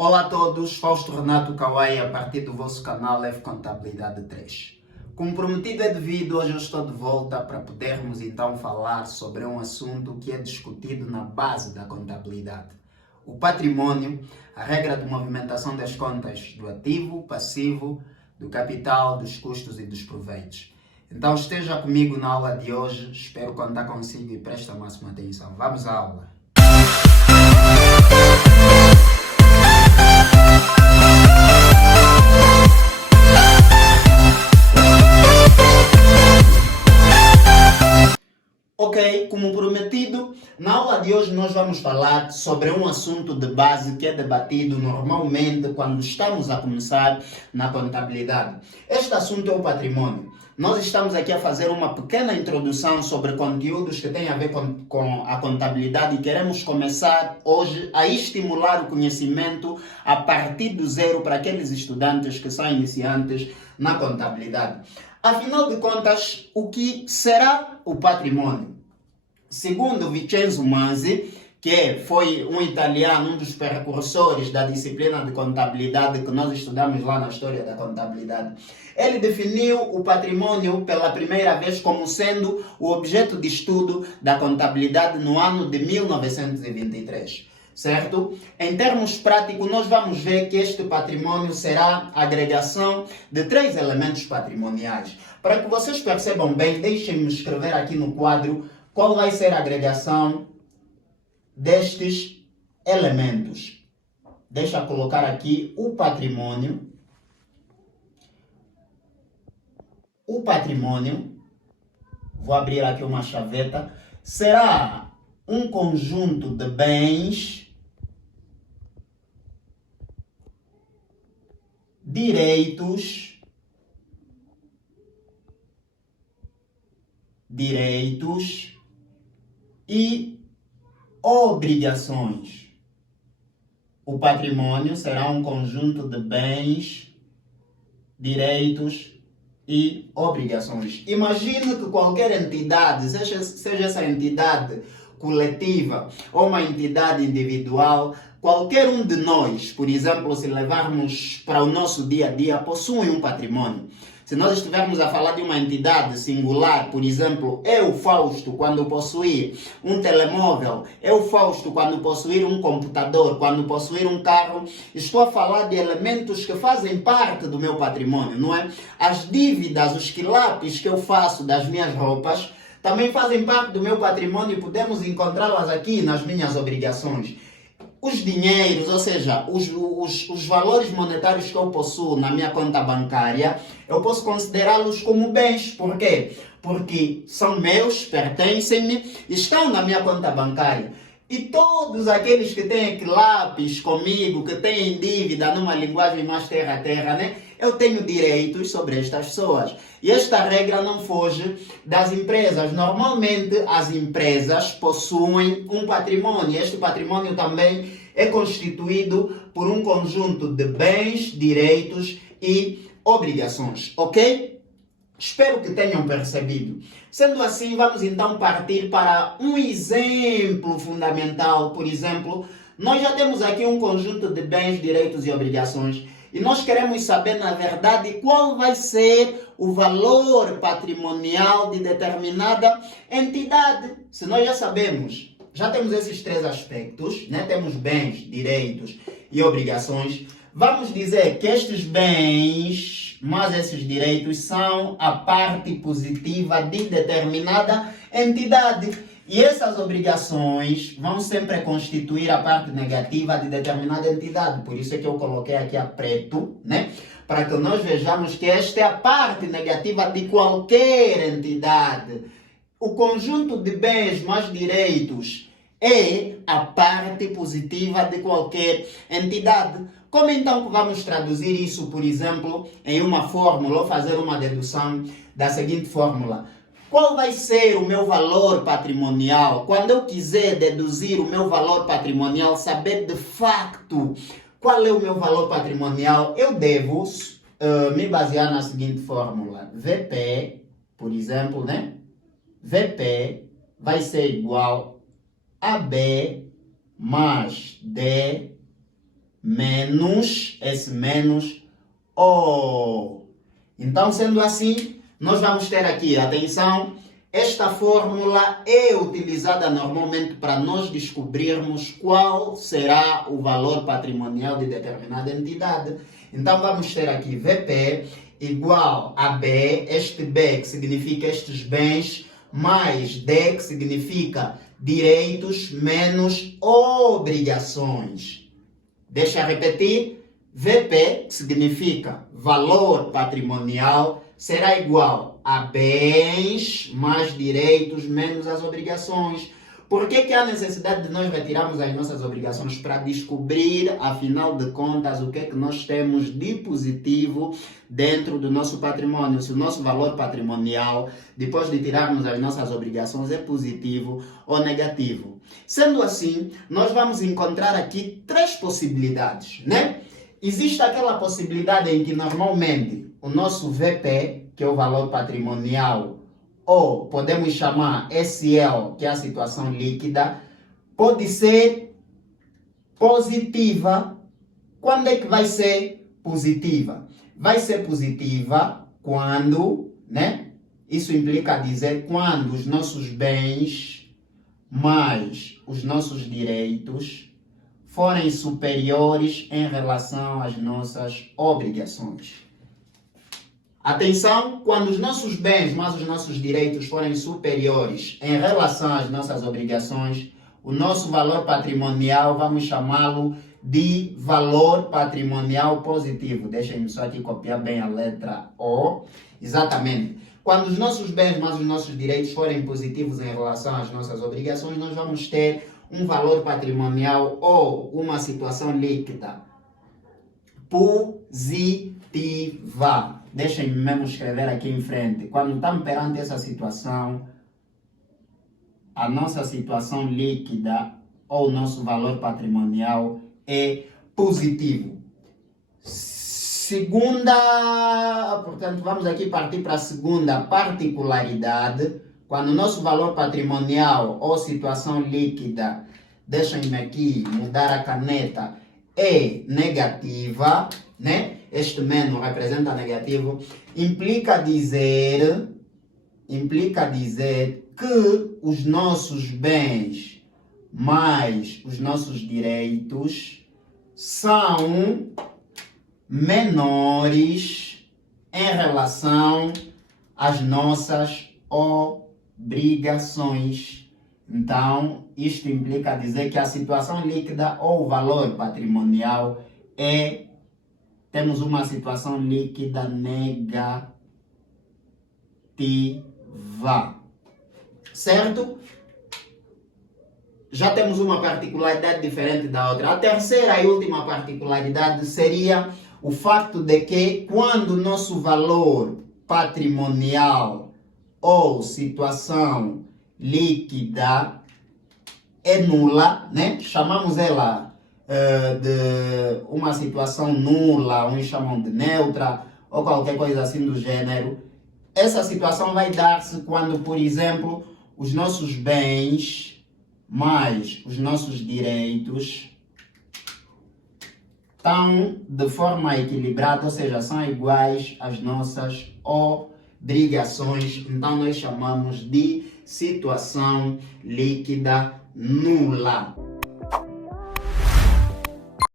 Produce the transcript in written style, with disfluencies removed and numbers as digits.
Olá a todos, Fausto Renato Kawai a partir do vosso canal F Contabilidade 3. Como prometido é devido, hoje eu estou de volta para podermos então falar sobre um assunto que é discutido na base da contabilidade. O patrimônio, a regra de movimentação das contas do ativo, passivo, do capital, dos custos e dos proveitos. Então esteja comigo na aula de hoje, espero contar consigo e preste a máxima atenção. Vamos à aula! Ok, como prometido, na aula de hoje nós vamos falar sobre um assunto de base que é debatido normalmente quando estamos a começar na contabilidade. Este assunto é o patrimônio. Nós estamos aqui a fazer uma pequena introdução sobre conteúdos que têm a ver com a contabilidade e queremos começar hoje a estimular o conhecimento a partir do zero para aqueles estudantes que são iniciantes na contabilidade. Afinal de contas, o que será o patrimônio? Segundo Vincenzo Manzi, que foi um italiano, um dos precursores da disciplina de contabilidade que nós estudamos lá na história da contabilidade, ele definiu o patrimônio pela primeira vez como sendo o objeto de estudo da contabilidade no ano de 1923. Certo? Em termos práticos, nós vamos ver que este patrimônio será a agregação de três elementos patrimoniais. Para que vocês percebam bem, deixem-me escrever aqui no quadro qual vai ser a agregação destes elementos. Deixa eu colocar aqui o patrimônio. O patrimônio, vou abrir aqui uma chaveta, será um conjunto de bens, direitos e obrigações. O patrimônio será um conjunto de bens, direitos e obrigações. Imagine que qualquer entidade, seja essa entidade coletiva ou uma entidade individual, qualquer um de nós, por exemplo, se levarmos para o nosso dia a dia, possui um patrimônio. Se nós estivermos a falar de uma entidade singular, por exemplo, eu, Fausto, quando possuir um telemóvel, eu, Fausto, quando possuir um computador, quando possuir um carro, estou a falar de elementos que fazem parte do meu patrimônio, não é? As dívidas, os quilapes que eu faço das minhas roupas, também fazem parte do meu patrimônio e podemos encontrá-las aqui nas minhas obrigações. Os dinheiros, ou seja, os valores monetários que eu possuo na minha conta bancária, eu posso considerá-los como bens. Por quê? Porque são meus, pertencem-me, estão na minha conta bancária. E todos aqueles que têm lápis comigo, que têm dívida numa linguagem mais terra a terra, né? Eu tenho direitos sobre estas pessoas. E esta regra não foge das empresas. Normalmente as empresas possuem um patrimônio. Este patrimônio também é constituído por um conjunto de bens, direitos e obrigações. Ok? Espero que tenham percebido. Sendo assim, vamos então partir para um exemplo fundamental. Por exemplo, nós já temos aqui um conjunto de bens, direitos e obrigações e nós queremos saber, na verdade, qual vai ser o valor patrimonial de determinada entidade. Se nós já sabemos, já temos esses três aspectos, né? Temos bens, direitos e obrigações. Vamos dizer que estes bens, mas esses direitos são a parte positiva de determinada entidade. E essas obrigações vão sempre constituir a parte negativa de determinada entidade. Por isso é que eu coloquei aqui a preto, né? Para que nós vejamos que esta é a parte negativa de qualquer entidade. O conjunto de bens mais direitos é a parte positiva de qualquer entidade. Como então que vamos traduzir isso, por exemplo, em uma fórmula ou fazer uma dedução da seguinte fórmula? Qual vai ser o meu valor patrimonial? Quando eu quiser deduzir o meu valor patrimonial, saber de facto qual é o meu valor patrimonial, eu devo me basear na seguinte fórmula. VP, por exemplo, né? VP vai ser igual a B mais D menos, esse menos O. Então, sendo assim, nós vamos ter aqui, atenção, esta fórmula é utilizada normalmente para nós descobrirmos qual será o valor patrimonial de determinada entidade. Então, vamos ter aqui VP igual a B, este B que significa estes bens, mais D que significa direitos, menos obrigações. Deixa eu repetir. VP, que significa valor patrimonial, será igual a bens mais direitos menos as obrigações. Por que há necessidade de nós retirarmos as nossas obrigações? Para descobrir, afinal de contas, o que é que nós temos de positivo dentro do nosso patrimônio. Se o nosso valor patrimonial, depois de tirarmos as nossas obrigações, é positivo ou negativo. Sendo assim, nós vamos encontrar aqui três possibilidades, né? Existe aquela possibilidade em que normalmente o nosso VP, que é o valor patrimonial, ou podemos chamar SL, que é a situação líquida, pode ser positiva. Quando é que vai ser positiva? Vai ser positiva quando, né? Isso implica dizer quando os nossos bens mais os nossos direitos forem superiores em relação às nossas obrigações. Atenção, quando os nossos bens mais os nossos direitos forem superiores em relação às nossas obrigações, o nosso valor patrimonial, vamos chamá-lo de valor patrimonial positivo. Deixem-me só aqui copiar bem a letra O. Exatamente. Quando os nossos bens mais os nossos direitos forem positivos em relação às nossas obrigações, nós vamos ter um valor patrimonial ou uma situação líquida positiva. Deixem-me mesmo escrever aqui em frente. Quando estamos perante essa situação, a nossa situação líquida ou nosso valor patrimonial é positivo. Segunda, portanto, vamos aqui partir para a segunda particularidade. Quando o nosso valor patrimonial ou situação líquida, deixem-me aqui mudar a caneta, é negativa, né? Este menos representa negativo, implica dizer que os nossos bens mais os nossos direitos são menores em relação às nossas obrigações. Então, isto implica dizer que a situação líquida ou o valor patrimonial temos uma situação líquida negativa. Certo? Já temos uma particularidade diferente da outra. A terceira e última particularidade seria o facto de que quando o nosso valor patrimonial ou situação líquida é nula, né? Chamamos ela de uma situação nula, uns chamam de neutra ou qualquer coisa assim do gênero. Essa situação vai dar-se quando, por exemplo, os nossos bens mais os nossos direitos estão de forma equilibrada, ou seja, são iguais às nossas obrigações. Então, nós chamamos de situação líquida nula.